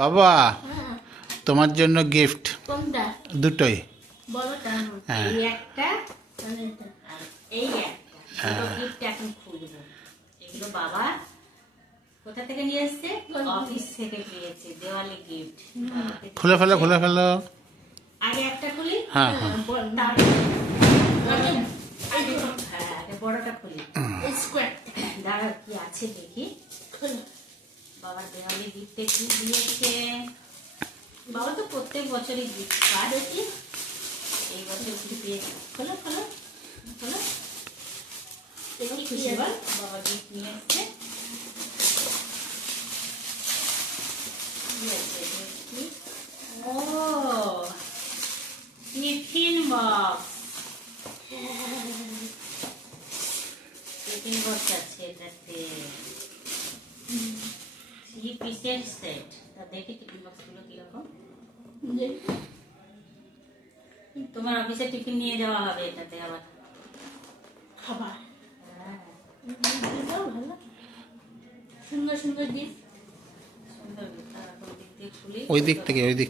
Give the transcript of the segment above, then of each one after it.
বাবা তোমার জন্য গিফট কোনটা? দুটোই। বড়টা? হ্যাঁ এই একটা তাহলে এটা। আর এই একটা দুটো গিফট এখন খুলবো। এগুলো বাবা কোথা থেকে নিয়ে এসছে? অফিস থেকে পেয়েছে, দেওয়ালি গিফট। খুলে ফেলো খুলে ফেলো। আগে একটা খুলি। হ্যাঁ হ্যাঁ আগে বড়টা খুলি। স্কোয়ার দাঁড়াও কি আছে দেখি। খোলো। বাবার দেওয়ালি গিফটে কি দিয়েছে? বাবা তো প্রত্যেক বছরই গিফট পায়। দেখি। এই বছর কি পেয়েছে? খোলো খোলো খোলো। দেখি কি খুশি আছে। বল, বাবা গিফট নিয়ে এসছে। কি আছে দেখি। ও টিফিন বক্স। টিফিন বক্স আছে এটাতে। 3 পিসের সেট। তা দেখি টিফিন বক্স গুলো কিরকম। দেখি। তোমার অফিসে টিফিন নিয়ে যাওয়া হবে এটাতে আবার। খাবার। হ্যাঁ, এটাও ভালো। সুন্দর সুন্দর গিফট। সুন্দর গিফট। এখন দিক দিয়ে খুলি। ওই দিক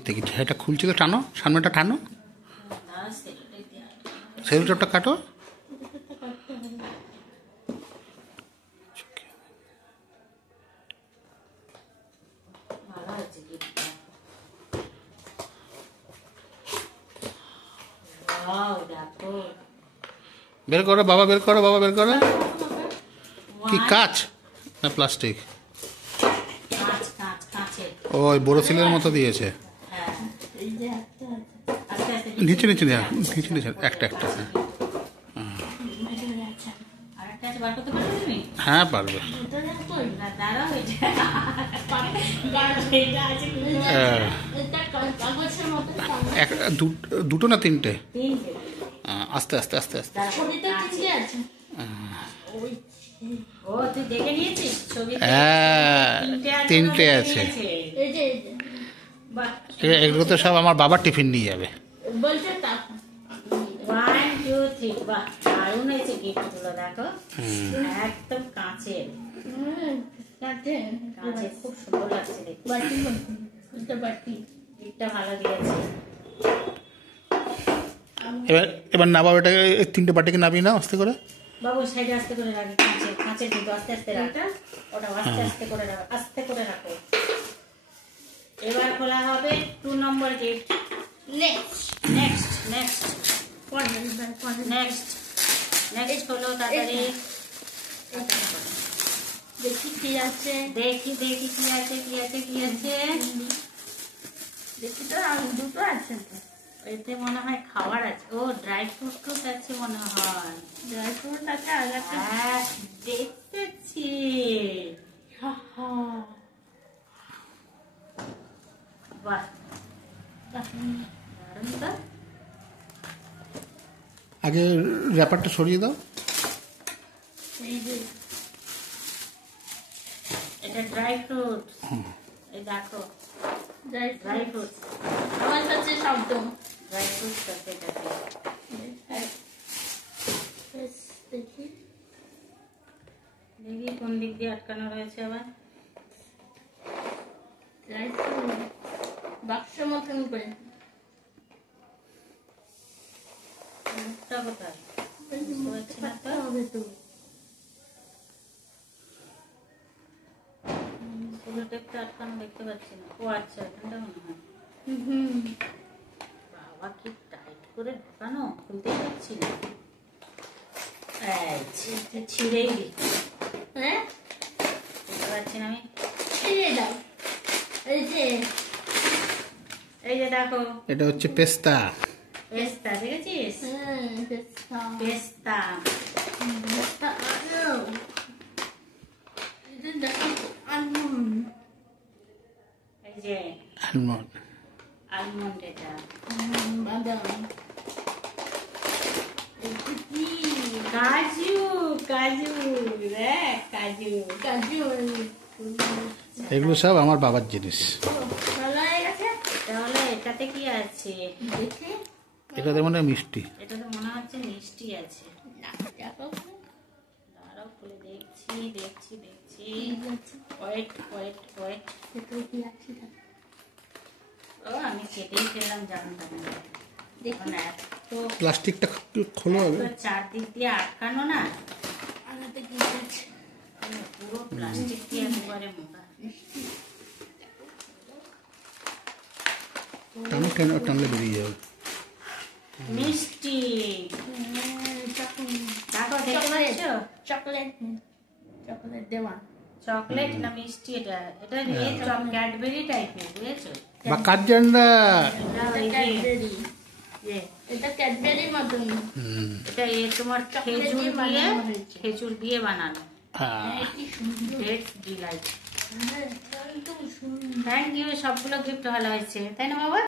থেকে এটা খুলছে তো, টানো সামনেটা টানো, না, সেলোটাই দেয়া। সেলুটেপটা কাটো। ভালো আছে গিফটটা। ওয়াও, দেখো। বের করো বাবা, বের করো বাবা, বের করো। কি One, কাঁচ না প্লাস্টিক? কাঁচের। ওই বোরোসিলের মতো দিয়েছে। হ্যাঁ, এই যে একটা আছে। আস্তে আস্তে নিচে নিচে দেয়া, নিচে নিচে একটা একটা। ভেতরে আছে। আর একটা আছে, বার করতে পারবে তুমি? হ্যাঁ পারবে। ভেতরে কই? না, দাঁড়াও, এটা এটা আছে কি? হ্যাঁ, এটা কাগজের মতো। দুটো না তিনটে? তিনটে। আস্তে আস্তে আস্তে আস্তে। দাঁড়াও, ছবিতে আছে। তিনটে আছে। ওই ও, তুই দেখে নিয়েছিস ছবিতে? হ্যাঁ, তিনটে দেখে আছে। নিয়েছে। এই যে এই যে। বাহ। এগুলো তো সব আমার বাবার টিফিন নিয়ে যাবে। বলছে তা। 1 2 3। বাহ, দারুণ হয়েছে গিফটগুলো, দেখো। একদম কাঁচের। কাটে। কাঁচের খুব সুন্দর লাগছে দেখতে। বাটি বাটি। এটা বাটি। গিফটটা ভালো দিয়েছে। এবার নামাও এটাকে, এই তিনটে বাটিকে নামিয়ে নাও আস্তে করে। বাবু সাইডে আস্তে করে রাখি, কাঁচের কিন্তু আস্তে আস্তে রাখা। ওটা আস্তে আস্তে করে রাখো, আস্তে করে রাখো। এবার খোলা হবে 2 নম্বর গিফট। নেক্সট। নেক্সট নেক্সট পরে নেক্সট নেক্সট হলো তাড়াতাড়ি। দেখি কি আছে। দেখি দেখি কি আছে কি আছে কি আছে। দেখি তো আর দুটো আছে তো। এতে মনে হয় খাবার আছে। ও, ড্রাই ফ্রুট আছে মনে হয়। ড্রাই ফ্রুট আছে আর একটা। হ্যাঁ, দেখতেছি। বাহ, দারুণ তো। আগে র্যাপারটা সরিয়ে দাও। এই যে এটা ড্রাই ফ্রুট। এই দেখো, ড্রাই ড্রাই ফ্রুট। ফ্রুট। আমার কাছে শব্দ। ড্রাই ফ্রুট আছে এটাতে। দেখি দেখি কোন দিক দিয়ে আটকানো রয়েছে আবার। ড্রাই ফ্রুট বাক্স মতন করে। মুখটা কোথায়? বুঝতে পারছি না তো। হবে তো। সেলোটেপটা আটকানো দেখতে পাচ্ছি না। ও আচ্ছা, এখানটা মনে হয়। হুম। বাবা, কি টাইট করে ঢোকানো, খুলতেই পারছি না। এই ছিঁড়েই দিচ্ছি। হ্যাঁ বুঝতে পারছি না আমি। ছিঁড়ে দাও। এই যে এই যে দেখো, এটা হচ্ছে পেস্তা। পেস্তা দেখেছিস? হ্যাঁ পেস্তা। পেস্তা। পেস্তা আনো। এই যে দেখো আলমন্ড। এই যে আলমন্ড। আলমন্ড এটা। বাদাম। এটা কি? কাজু কাজু দেখ, কাজু। কাজু। এগুলো সব আমার বাবার জিনিস। ভালো হয়ে গেছে। তাহলে এটাতে কি আছে? দেখি এটাতে মনে হয় মিষ্টি। এটা তো মনে হচ্ছে মিষ্টি আছে। না দেখো দাঁড়াও, খুলে দেখছি দেখছি দেখছি। ঠিক আছে। Wait wait wait. ভেতরে কি আছে দেখো। ও আমি কেটেই ফেললাম জানতাম না। দেখুন এত প্লাস্টিকটা খোলো হবে। চারদিক দিয়ে আটকানো না, আনাতে কি আছে? পুরো প্লাস্টিক দিয়ে একেবারে মোটা। টানো, কেন টানলে বেরিয়ে যাবে। মিষ্টি দেখো, দেখতে পাচ্ছ? চকলেট চকলেট দেওয়া চকলেট না মিষ্টি? এটা এটা নিয়ে ক্যাডবেরি টাইপের, বুঝেছো? বা কাঠজান্ডা। এটা ওই যে ক্যাডবেরি যে এটা ক্যাডবেরির মতন এটা তোমার চকলেট খেজুর দিয়ে দিয়ে বানানো হয়েছে। খেজুর দিয়ে বানানো। হ্যাঁ, কি সুন্দর ডেটস ডিলাইট। একদম সুন্দর থ্যাংক ইউ, সবগুলো গিফট ভালো হয়েছে, তাই না বাবা?